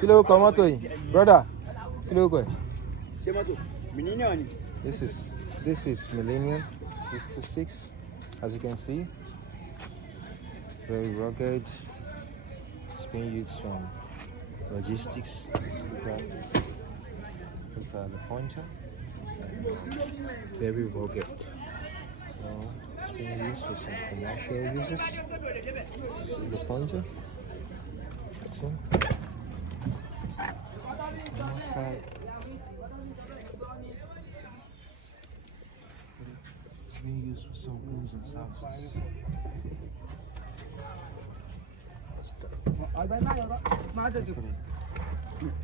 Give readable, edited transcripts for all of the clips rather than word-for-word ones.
Kilo come out brother. Kilo go. This is Millennium. This is 6, as you can see. Very rugged. It's being used from logistics. Look at the pointer. Very rugged. It's being used for some commercial uses. See the pointer? See? On the side. It's being used for some goods and services.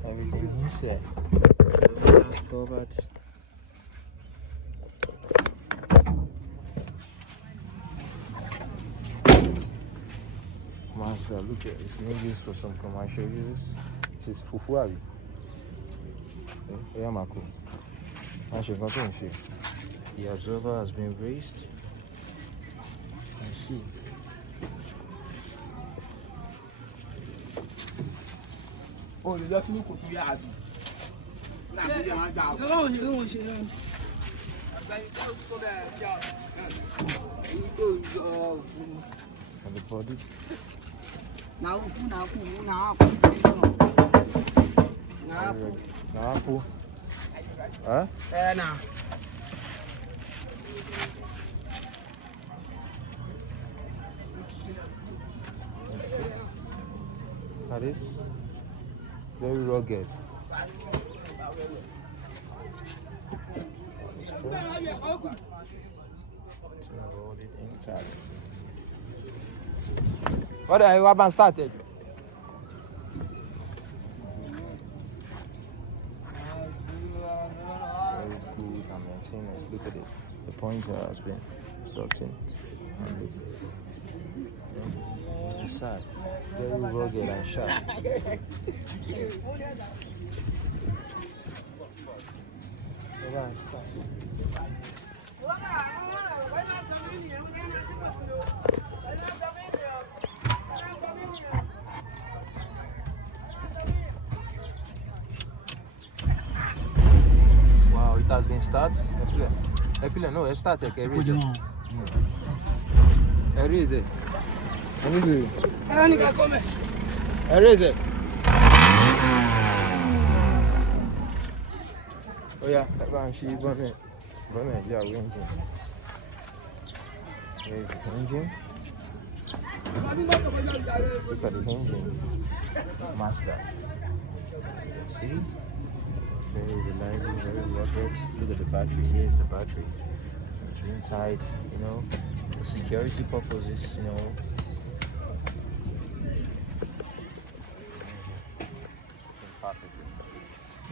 Everything is here. Just covered. Mazda, look at it. It's being used for some commercial uses. This is Fufuari. Yamako. The observer has been raised. You can see. Oh, the left look to yard. And the body. Now, Huh? now. And it's very rugged. What are you about started? Very good and maintenance. Look at it. The pointer has been docked in. Inside. Very rugged and sharp. Wow, it has been started. No, it started. Erase it. Erase it. Erase it. Oh yeah, that one she bonnet. Yeah, engine. There's the engine. Look at the engine. Mazda. See? Very reliable, very rugged. Look at the battery. Here's the battery. It's inside, for security purposes, Perfectly.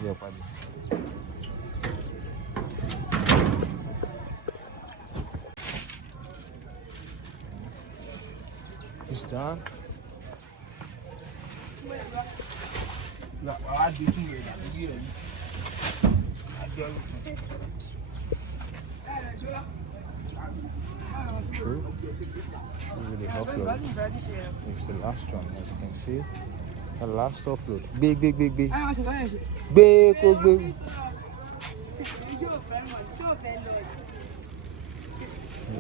Yeah, buddy. It's done. True. Really offload. It's the last one, as you can see. The last offload. Big. Big.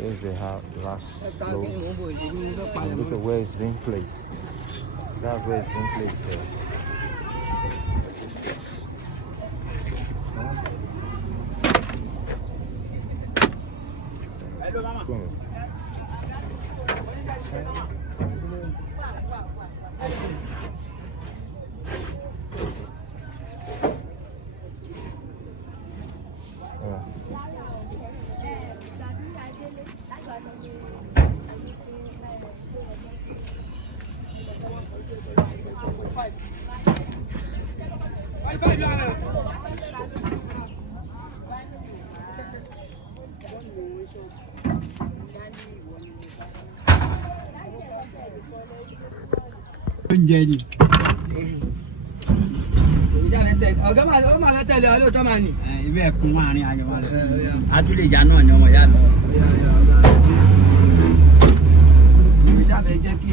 Here's the last load. And look at where it's being placed. That's where it's being placed there. Boom. Benjani. Ọ̀gá máa lọ tẹ̀lé ọ lóòótọ́ máa nì. Ibẹ̀ ẹ̀kún wà ní àyẹ̀wò rẹ̀. Atúlẹ̀ ìjà náà ni ọmọ ìyá lọ. Ìgbésẹ̀ àbẹ̀ jẹ́ kí.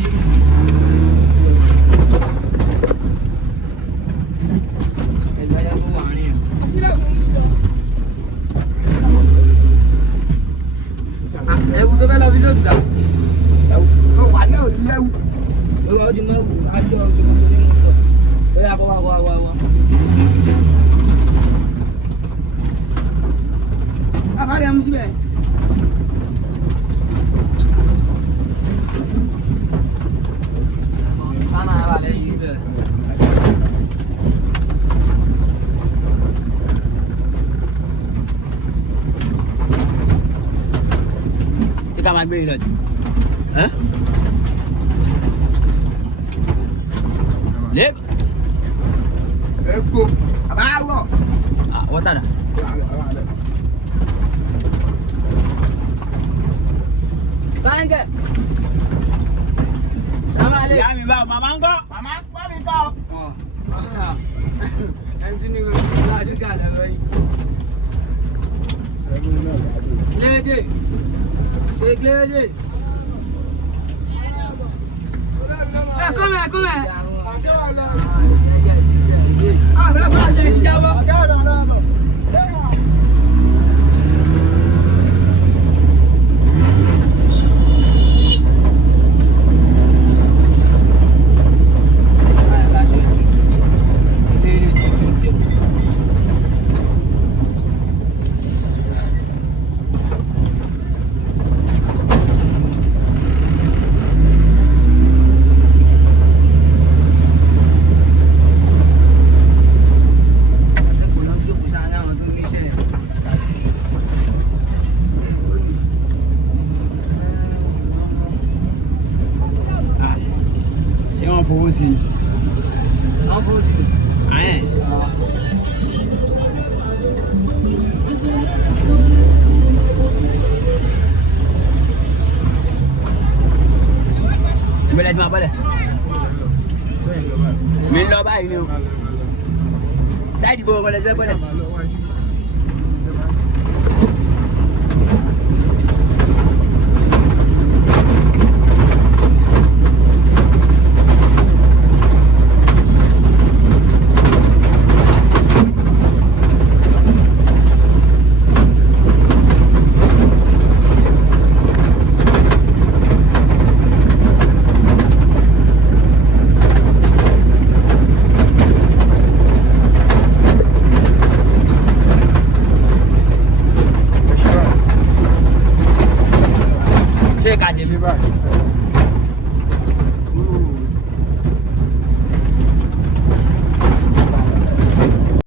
Kamar beli lagi. Hah? Lek. Eko. Abawo. Ah, wata dah. Tangga. Sama alaikum. Ya, mi ba mama ko. Mama ko mi ko. Oh. Em sini lah juga dah baik. Lede. Segler je. Come. Ah, berapa aja dijawab? Sini. Apa sini? Aye. Boleh cuma apa dah? Milo baik ni. Saya di bawah boleh apa dah?